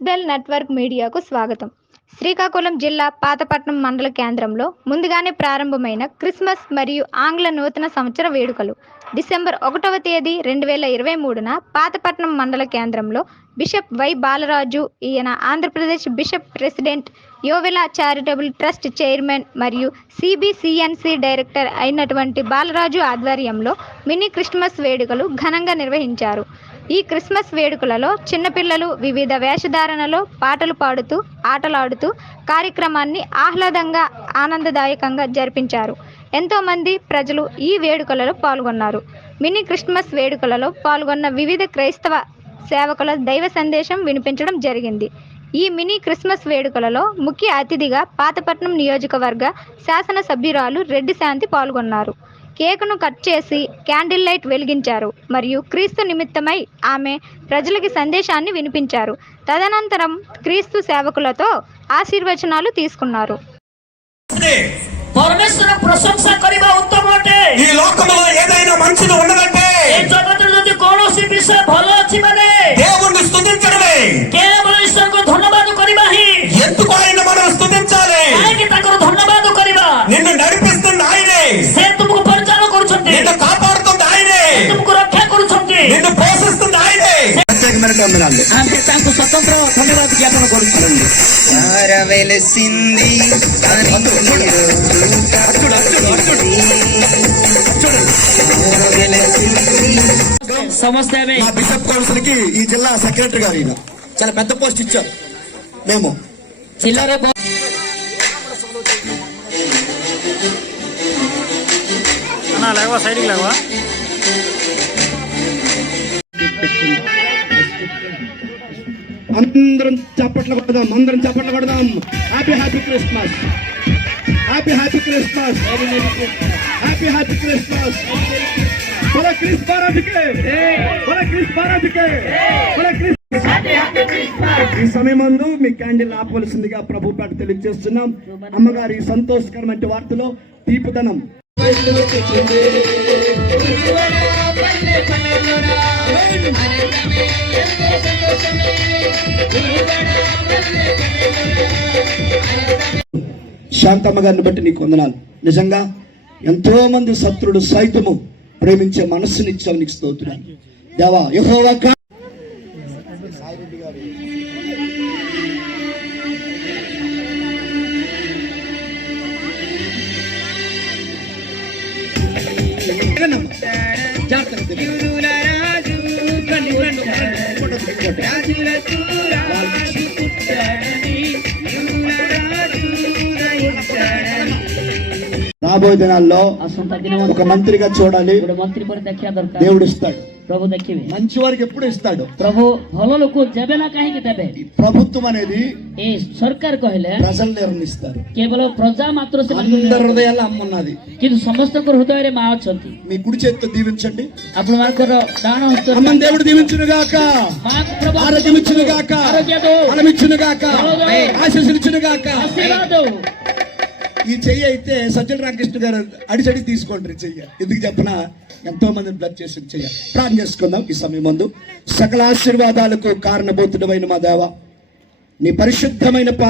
ఎస్బెల్ network మీడియాకు స్వాగతం. శ్రీకాకుళం జిల్లా పాతపట్నం మండల కేంద్రంలో ముందుగానే ప్రారంభమైన క్రిస్మస్ మరియు ఆంగ్ల నూతన సంవత్సర వేడుకలు. డిసెంబర్ ఒకటవ తేదీ రెండు వేల ఇరవై మూడున పాతపట్నం మండల కేంద్రంలో బిషప్ వై బాలరాజు ఈయన Andhra Pradesh bishop president Yovela charitable trust chairman మరియు సిబిసిఎన్సి డైరెక్టర్ అయినటువంటి బాలరాజు ఆధ్వర్యంలో మినీ క్రిస్మస్ వేడుకలు ఘనంగా నిర్వహించారు. ఈ క్రిస్మస్ వేడుకలలో చిన్నపిల్లలు వివిధ వేషధారణలో పాటలు పాడుతూ ఆటలాడుతూ కార్యక్రమాన్ని ఆహ్లాదంగా ఆనందదాయకంగా జరిపించారు. ఎంతోమంది ప్రజలు ఈ వేడుకలలో పాల్గొన్నారు. మినీ క్రిస్మస్ వేడుకలలో పాల్గొన్న వివిధ క్రైస్తవ సేవకుల దైవ సందేశం వినిపించడం జరిగింది. ఈ మినీ క్రిస్మస్ వేడుకలలో ముఖ్య అతిథిగా పాతపట్నం నియోజకవర్గ శాసనసభ్యురాలు రెడ్డి శాంతి పాల్గొన్నారు. కేకును కట్ చేసి క్యాండిల్ లైట్ వెలిగించారు మరియు క్రీస్తు నిమిత్తమై ఆమె ప్రజలకి సందేశాన్ని వినిపించారు. తదనంతరం క్రీస్తు సేవకులతో ఆశీర్వచనాలు తీసుకున్నారు. ఈ లోకంలో ఏదైనా మంచిది ఉండదంటే ఏ నిన్ను పోషిస్తుంది ఆయనే. వెలసింది బిషప్ కౌన్సిల్కి ఈ జిల్లా సెక్రటరీ గారు ఈయన. చాలా పెద్ద పోస్ట్ ఇచ్చారు. మేము. చిల్లర లేవా? లేవా? అందరం చప్పట్లు కొడదాం అందరం చప్పట్లు కొడదాం. Happy happy Christmas happy happy Christmas happy happy Christmas మన క్రిస్ బారాజుకే మన క్రిస్ బారాజుకే మన క్రిస్ ఈ సమయమందు మీ క్యాండిల్ ఆపవలసిందిగా ప్రభు పేట తెలియజేస్తున్నాం. అమ్మగారి ఈ సంతోషకరమైన వార్తలో తీపిదనం. శాంతమ్మ గారిని బట్టి నీకు వందనాలు నిజంగా ఎంతో మంది శత్రుడు సైతము ప్రేమించే మనస్సునిచ్చావు నీకు స్తోత్రాలు దేవా యెహోవా కా- పుట్టని యువరాజు రాబోయే దినాల్లో ఒక మంత్రిగా చూడాలి. దేవుడు ఇస్తాడు. ప్రభు మంచి వారికి ఎప్పుడు ఇస్తాడు? ప్రభు భవలకు ప్రభుత్వం అనేది ఏ సర్కార్ కహిలే ప్రజలు నిర్ణయిస్తారు. కేవలం ప్రజా మాత్రం అందరి హృదయాల్లో అమ్మ ఉన్నది. కింద సమస్తకు మా మీ కుడి చేతితో దీవించండి. అప్పుడు మనకు దానం దేవుడు దీవించును గాక. మాకు ప్రభు గాక. ఆరోగ్యదో ఆశీస్సులు ఇచ్చును గాక. ఆశీర్వాదం ఈ చెయ్యి అయితే సజ్జల రామకృష్ణ గారు అడిచడి తీసుకోండి చెయ్య. ఎందుకు చెప్పిన? ఎంతో మందిని బ్లడ్ చేసి చెయ్య. ప్రాణం చేసుకుందాం ఈ సమయం ముందు. సకల ఆశీర్వాదాలకు కారణభూతుడమైన మా దేవ నీ పరిశుద్ధమైన పాత్ర